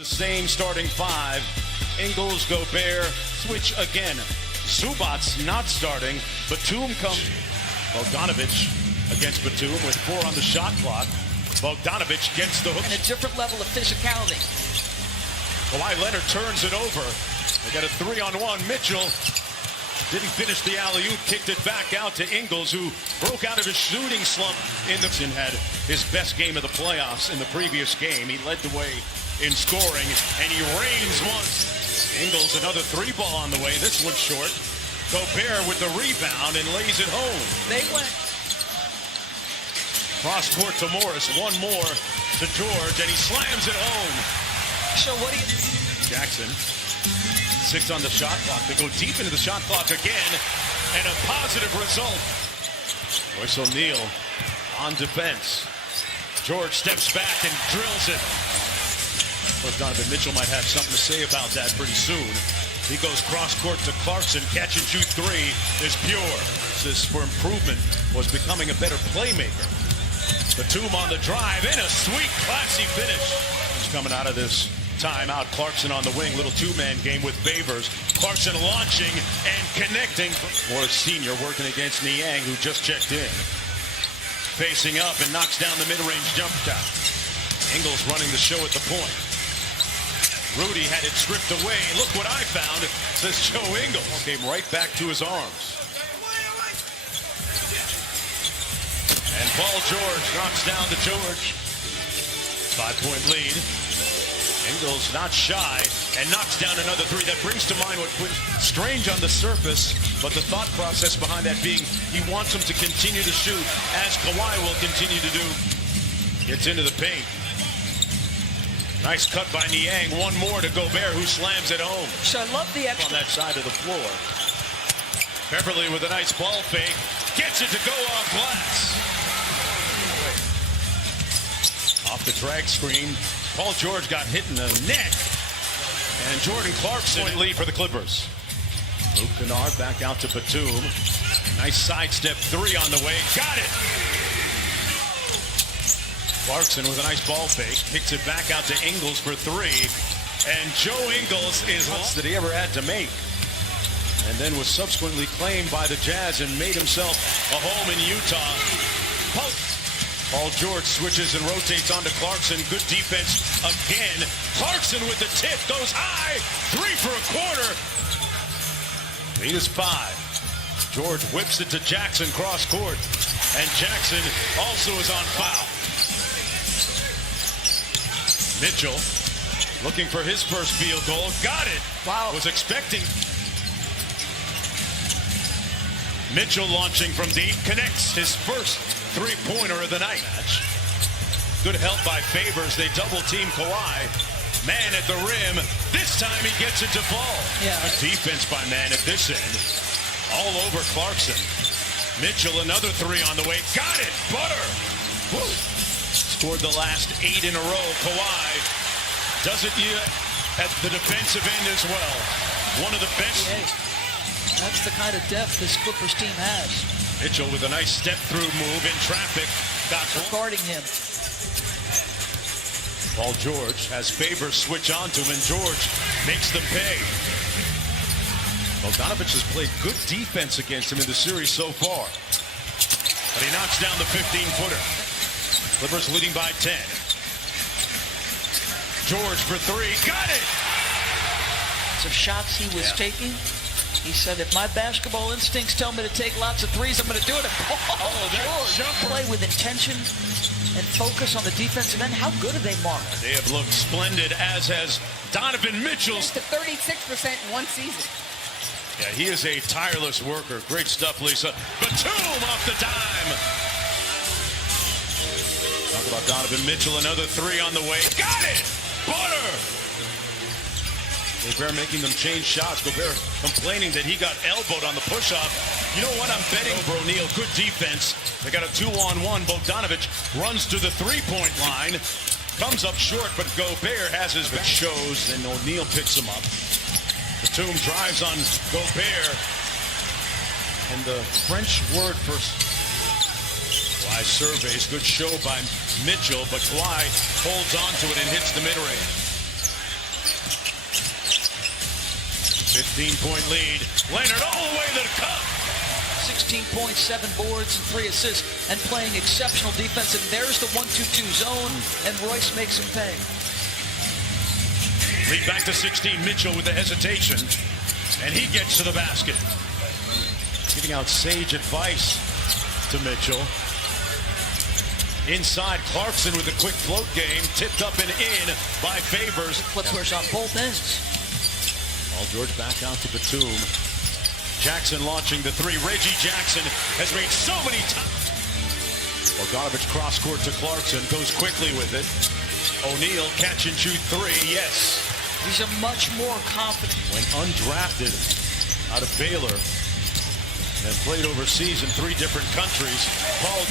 The same starting five. Ingles, Gobert, switch again. Zubac's not starting. Batum comes. Bogdanovic against Batum with 4 on the shot clock. Bogdanovic gets the hook. And a different level of physicality. Kawhi Leonard turns it over. They got a 3-on-1. Mitchell didn't finish the alley-oop, kicked it back out to Ingles, who broke out of his shooting slump in the... Had his best game of the playoffs in the previous game. He led the way in scoring, and he reigns once. Ingles, another 3-ball on the way. This one's short. Gobert with the rebound and lays it home. They went. Cross court to Morris. One more to George, and he slams it home. So what do you... Jackson. 6 on the shot clock. They go deep into the shot clock again, and a positive result. Royce O'Neal on defense. George steps back and drills it. Well, Donovan Mitchell might have something to say about that pretty soon. He goes cross court to Clarkson. Catch and shoot 3 is pure. This for improvement was becoming a better playmaker. Batum on the drive and a sweet, classy finish. He's coming out of this timeout. Clarkson on the wing, little 2-man game with Favors. Clarkson launching and connecting. Morris Sr. working against Niang, who just checked in. Facing up and knocks down the mid-range jump shot. Ingles running the show at the point. Rudy had it stripped away. Look what I found, says Joe Ingles. Came right back to his arms. And Paul George knocks down to George. 5-point lead. Ingles not shy and knocks down another 3. That brings to mind what was strange on the surface, but the thought process behind that being he wants him to continue to shoot, as Kawhi will continue to do. Gets into the paint. Nice cut by Niang. One more to Gobert, who slams it home. So I love the extra. On that side of the floor. Beverly with a nice ball fake. Gets it to go off glass. Off the drag screen. Paul George got hit in the neck. And Jordan Clarkson lead for the Clippers. Luke Kennard back out to Batum. Nice sidestep 3 on the way. Got it! Clarkson with a nice ball fake. Kicks it back out to Ingles for 3. And Joe Ingles is lost that he ever had to make. And then was subsequently claimed by the Jazz and made himself a home in Utah. Paul George switches and rotates onto Clarkson. Good defense again. Clarkson with the tip. Goes high. 3 for a quarter. Lead is 5. George whips it to Jackson cross court. And Jackson also is on foul. Mitchell looking for his first field goal. Got it. Wow. Was expecting. Mitchell launching from deep. Connects his first 3-pointer of the night. Good help by Favors. They double team Kawhi. Man at the rim. This time he gets it to fall. Yeah. Good defense by Man at this end. All over Clarkson. Mitchell another 3 on the way. Got it. Butter. Woo. Scored the last 8 in a row. Kawhi does it at the defensive end as well. One of the best. That's the kind of depth this Clippers team has. Mitchell with a nice step-through move in traffic. Got guarding him. Paul George has Favors switch on to him, and George makes them pay. Bogdanovic has played good defense against him in the series so far. But he knocks down the 15-footer. Clippers leading by 10. George for 3. Got it! Some shots he was taking. He said, if my basketball instincts tell me to take lots of 3s, I'm going to do it. George, play with intention and focus on the defensive end. How good have they marked? They have looked splendid, as has Donovan Mitchell. To 36% in one season. Yeah, he is a tireless worker. Great stuff, Lisa. Batum off the dime. Talk about Donovan Mitchell, another 3 on the way. Got it! Butter! Gobert making them change shots. Gobert complaining that he got elbowed on the push-up. You know what? I'm betting O'Neal. Good defense. They got a 2-on-1. Bogdanovic runs to the 3-point line. Comes up short, but Gobert has his back. Shows, and O'Neal picks him up. Batum drives on Gobert. And the French word for Kawhi surveys. Good show by Mitchell, but Kawhi holds on to it and hits the mid-range. 15-point lead. Leonard all the way to the cup. 16 points, 7 boards, and 3 assists, and playing exceptional defense. And there's the 1-2-2 zone, and Royce makes him pay. Lead back to 16. Mitchell with the hesitation, and he gets to the basket. Giving out sage advice to Mitchell. Inside, Clarkson with a quick float game, tipped up and in by Favors. Clippers on both ends. Paul George back out to Batum. Jackson launching the three. Reggie Jackson has made so many times. Bogdanovich cross court to Clarkson, goes quickly with it. O'Neal catch and shoot three, yes. He's a much more confident. When undrafted out of Baylor and played overseas in 3 different countries, Paul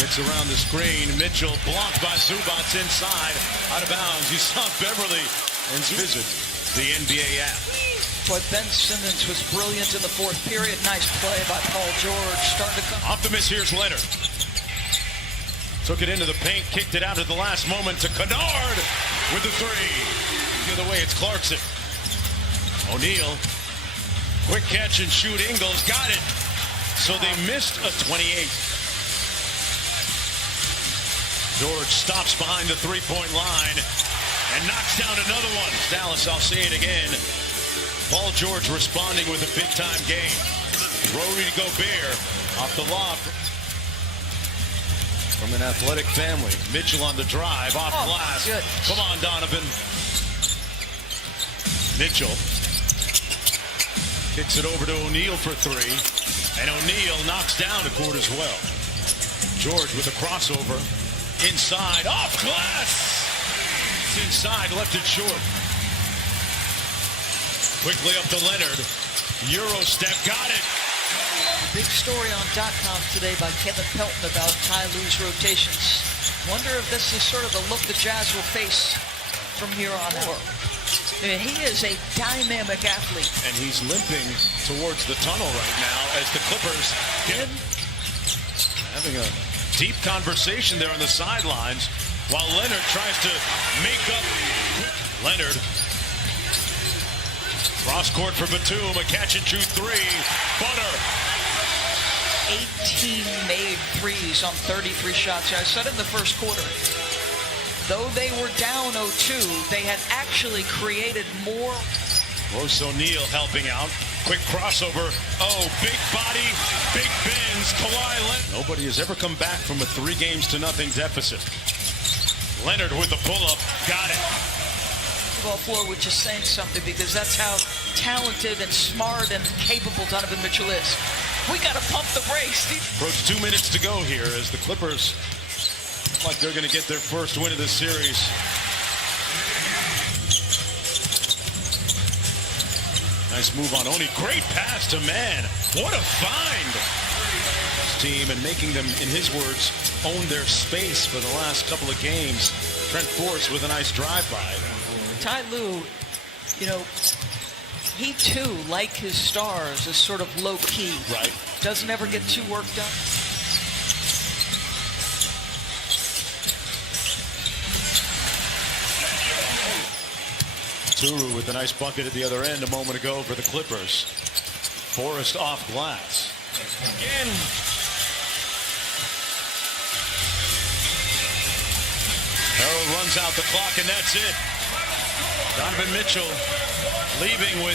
gets around the screen. Mitchell blocked by Zubats inside, out of bounds. You saw Beverly and visit the NBA app. Boy, Ben Simmons was brilliant in the 4th period. Nice play by Paul George. Starting to come. Optimist, here's Leonard. Took it into the paint, kicked it out at the last moment to Kennard with the 3. The other way, it's Clarkson. O'Neal, quick catch and shoot. Ingles got it. So they missed a 28. George stops behind the 3-point line and knocks down another one. Dallas, I'll say it again. Paul George responding with a big-time game. Rudy Gobert off the lob from an athletic family. Mitchell on the drive, off glass. Good. Come on, Donovan. Mitchell kicks it over to O'Neal for 3. And O'Neal knocks down a court as well. George with a crossover. Inside, off glass. It's inside, left it short. Quickly up to Leonard. Euro step, got it. Big story on .com today by Kevin Pelton about Ty Lue's rotations. Wonder if this is sort of the look the Jazz will face from here on out. I mean, he is a dynamic athlete. And he's limping towards the tunnel right now as the Clippers get having a deep conversation there on the sidelines while Leonard tries to make up. Leonard. Cross court for Batum, a catch and shoot 3. Butter. 18 made threes on 33 shots. I said in the first quarter, though they were down 0-2, they had actually created more. Royce O'Neal helping out. Quick crossover. Oh, big body, big bends. Kawhi Leonard. Nobody has ever come back from a 3-0 deficit. Leonard with the pull-up. Got it. Basketball floor, which is saying something because that's how talented and smart and capable Donovan Mitchell is. We got to pump the brakes. Approach 2 minutes to go here as the Clippers look like they're going to get their first win of this series. Nice move on Oni. Great pass to Man. What a find. This team and making them, in his words, own their space for the last couple of games. Trent Forrest with a nice drive-by. Ty Lue, you know, he too, like his stars, is sort of low-key. Right. Doesn't ever get too worked up. Turu with a nice bucket at the other end a moment ago for the Clippers. Forrest off glass. Again. Harold runs out the clock, and that's it. Donovan Mitchell leaving with